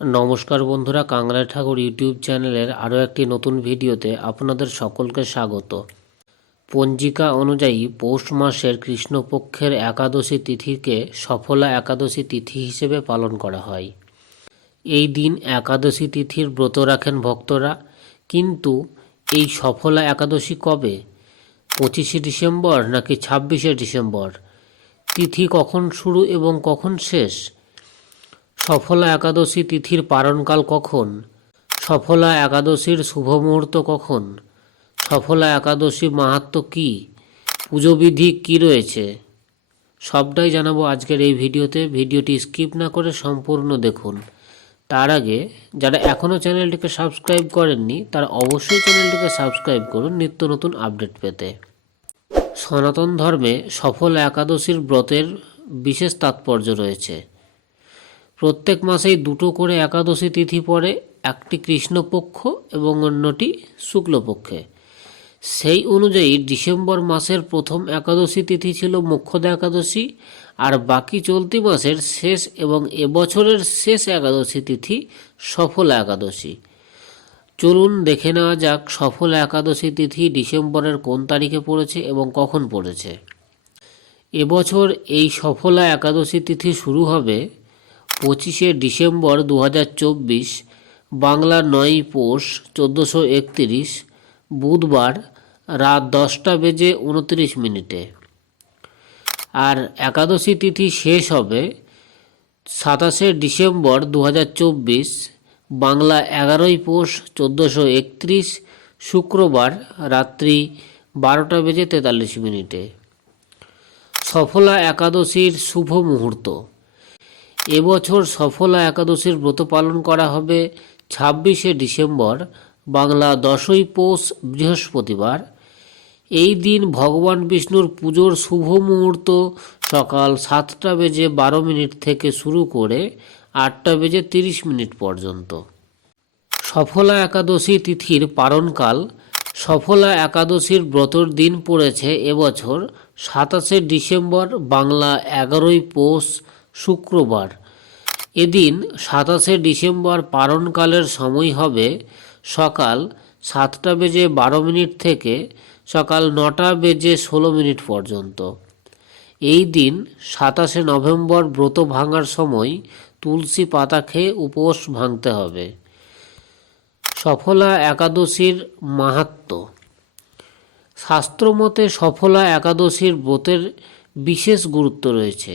নমস্কার বন্ধুরা কাংলা ঠাকুর ইউটিউব চ্যানেলের আরও একটি নতুন ভিডিওতে আপনাদের সকলকে স্বাগত। পঞ্জিকা অনুযায়ী পৌষ মাসের কৃষ্ণপক্ষের একাদশী তিথিকে সফলা একাদশী তিথি হিসেবে পালন করা হয়। এই দিন একাদশী তিথির ব্রত রাখেন ভক্তরা, কিন্তু এই সফলা একাদশী কবে? পঁচিশে ডিসেম্বর নাকি ছাব্বিশে ডিসেম্বর? তিথি কখন শুরু এবং কখন শেষ? সফলা একাদশী তিথির পারণকাল কখন? সফলা একাদশীর শুভ মুহূর্ত কখন? সফলা একাদশী মাহাত্ম কী? পুজোবিধি কী রয়েছে? সবটাই জানাব আজকের এই ভিডিওতে। ভিডিওটি স্কিপ না করে সম্পূর্ণ দেখুন। তার আগে, যারা এখনও চ্যানেলটিকে সাবস্ক্রাইব করেননি, তারা অবশ্যই চ্যানেলটিকে সাবস্ক্রাইব করুন নিত্য নতুন আপডেট পেতে। সনাতন ধর্মে সফল একাদশীর ব্রতের বিশেষ তাৎপর্য রয়েছে। প্রত্যেক মাসেই দুটো করে একাদশী তিথি পড়ে, একটি কৃষ্ণপক্ষ এবং অন্যটি শুক্লপক্ষে। সেই অনুযায়ী ডিসেম্বর মাসের প্রথম একাদশী তিথি ছিল মোক্ষদা একাদশী, আর বাকি চলতি মাসের শেষ এবং এবছরের শেষ একাদশী তিথি সফল একাদশী। চলুন দেখে নেওয়া যাক সফল একাদশী তিথি ডিসেম্বরের কোন তারিখে পড়েছে এবং কখন পড়েছে। এবছর এই সফলা একাদশী তিথি শুরু হবে পঁচিশে ডিসেম্বর দু হাজার চব্বিশ, বাংলা নয় পৌষ চোদ্দোশো একতিরিশ, বুধবার রাত দশটা বেজে উনত্রিশ মিনিটে। আর একাদশী তিথি শেষ হবে সাতাশে ডিসেম্বর দু হাজার চব্বিশ, বাংলা এগারোই পৌষ চোদ্দোশো একত্রিশ, শুক্রবার রাত্রি বারোটা বেজে তেতাল্লিশ মিনিটে। সফলা একাদশীর শুভ মুহূর্ত। এবছর সফলা একাদশীর ব্রত পালন করা হবে ছাব্বিশে ডিসেম্বর, বাংলা দশই পৌষ বৃহস্পতিবার। এই দিন ভগবান বিষ্ণুর পুজোর শুভ মুহূর্ত সকাল সাতটা বেজে বারো মিনিট থেকে শুরু করে আটটা বেজে তিরিশ মিনিট পর্যন্ত। সফলা একাদশী তিথির পারণকাল সফলা একাদশীর ব্রতর দিন পড়েছে এবছর সাতাশে ডিসেম্বর, বাংলা এগারোই পৌষ শুক্রবার। এদিন সাতাশে ডিসেম্বর পারণকালের সময় হবে সকাল সাতটা বেজে বারো মিনিট থেকে সকাল নটা বেজে ষোলো মিনিট পর্যন্ত। এই দিন সাতাশে নভেম্বর ব্রত ভাঙার সময় তুলসী পাতা খেয়ে উপোস ভাঙতে হবে। সফলা একাদশীর মাহাত্ম। শাস্ত্রমতে সফলা একাদশীর ব্রতের বিশেষ গুরুত্ব রয়েছে।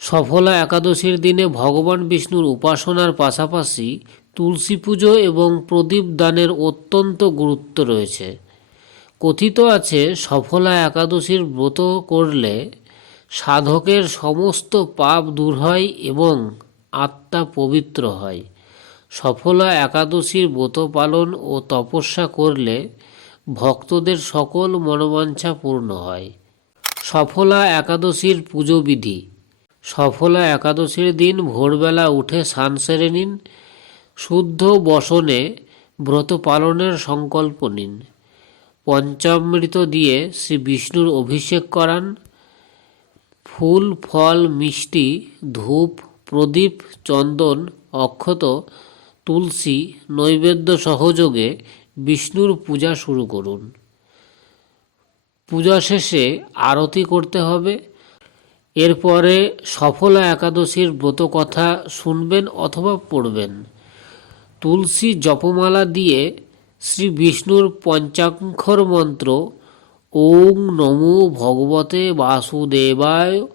সফলা একাদশীর দিনে ভগবান বিষ্ণুর উপাসনার পাশাপাশি তুলসী পুজো এবং প্রদীপ দানের অত্যন্ত গুরুত্ব রয়েছে। কথিত আছে, সফলা একাদশীর ব্রত করলে সাধকের সমস্ত পাপ দূর হয় এবং আত্মা পবিত্র হয়। সফলা একাদশীর ব্রত পালন ও তপস্যা করলে ভক্তদের সকল মনোবাঞ্ছা পূর্ণ হয়। সফলা একাদশীর পুজো বিধি সফলা একাদশীর দিন ভোরবেলা উঠে স্নান সেরে নিন, শুদ্ধ বসনে ব্রত পালনের সংকল্প নিন। পঞ্চামৃত দিয়ে শ্রী বিষ্ণুর অভিষেক করান। ফুল, ফল, মিষ্টি, ধূপ, প্রদীপ, চন্দন, অক্ষত, তুলসী, নৈবেদ্য সহযোগে বিষ্ণুর পূজা শুরু করুন। পূজা শেষে আরতি করতে হবে। এরপরে সফলা একাদশীর ব্রত কথা শুনবেন অথবা পড়বেন। তুলসী জপমালা দিয়ে শ্রী বিষ্ণুর পঞ্চাক্ষর মন্ত্র, ওং নমো ভগবতে বাসুদেবায়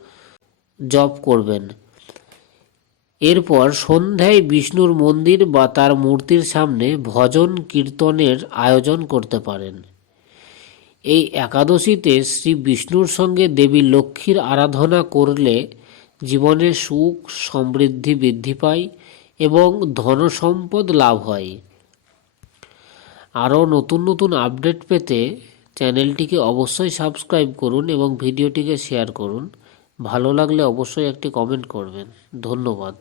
জপ করবেন। এরপর সন্ধ্যায় বিষ্ণুর মন্দির বা তার মূর্তির সামনে ভজন কীর্তনের আয়োজন করতে পারেন। এই একাদশীতে শ্রী বিষ্ণুর সঙ্গে দেবী লক্ষ্মীর আরাধনা করলে জীবনে সুখ, সমৃদ্ধি বৃদ্ধি পায় এবং ধনসম্পদ লাভ হয়। আরও নতুন নতুন আপডেট পেতে চ্যানেলটিকে অবশ্যই সাবস্ক্রাইব করুন এবং ভিডিওটিকে শেয়ার করুন। ভালো লাগলে অবশ্যই একটি কমেন্ট করবেন। ধন্যবাদ।